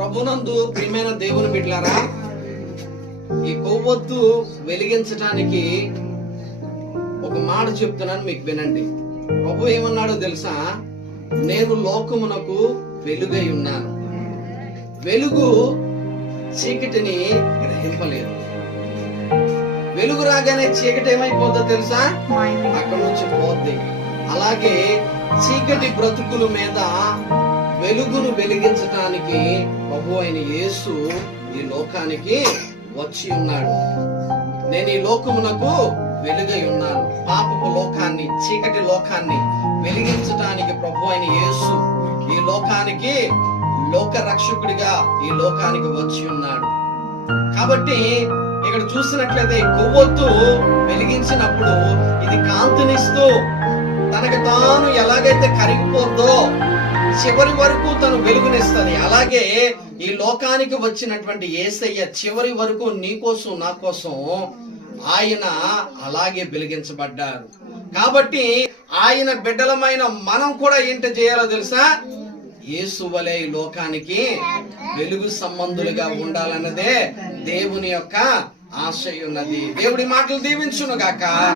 ప్రభునందు ప్రియమైన దేవుని బిడ్డలారా ఈ కొవ్వొత్తు వెలిగించటానికి ఒక మాట చెప్తున్నాను మీకు వినండి. ప్రభు ఏమన్నాడో తెలుసా? నేను లోకమునకు వెలుగై ఉన్నాను. వెలుగు చీకటిని గ్రహింపలేదు. వెలుగు రాగానే చీకటి ఏమైపోద్దో తెలుసా? అక్కడ నుంచి పోద్ది. అలాగే చీకటి బ్రతుకుల మీద వెలుగును వెలిగించటానికి ప్రభు అయిన యేసు ఈ లోకానికి వచ్చి ఉన్నాడు. నేను ఈ లోకమునకు వెలుగై ఉన్నాను. పాపపు లోకాన్ని చీకటి లోకాన్ని వెలిగించటానికి ప్రభు అయిన యేసు ఈ లోకానికి లోక రక్షకుడిగా ఈ లోకానికి వచ్చి ఉన్నాడు. కాబట్టి ఇక్కడ చూసినట్లయితే కొవ్వొత్తు వెలిగించినప్పుడు ఇది కాంతినిస్తూ తనకు తాను ఎలాగైతే కరిగిపోద్దో చివరి వరకు తను వెలుగునిస్తుంది అలాగే ఈ లోకానికి వచ్చినటువంటి ఏసయ్య చివరి వరకు నీ కోసం నా కోసం ఆయన అలాగే వెలిగించబడ్డారు కాబట్టి ఆయన బిడ్డలమైన మనం కూడా ఏంటి చేయాలో తెలుసా? యేసు వలె ఈ లోకానికి వెలుగు సంబంధులుగా ఉండాలన్నదే దేవుని యొక్క ఆశ ఉన్నది దేవుడి మాటలు దీవించును గాక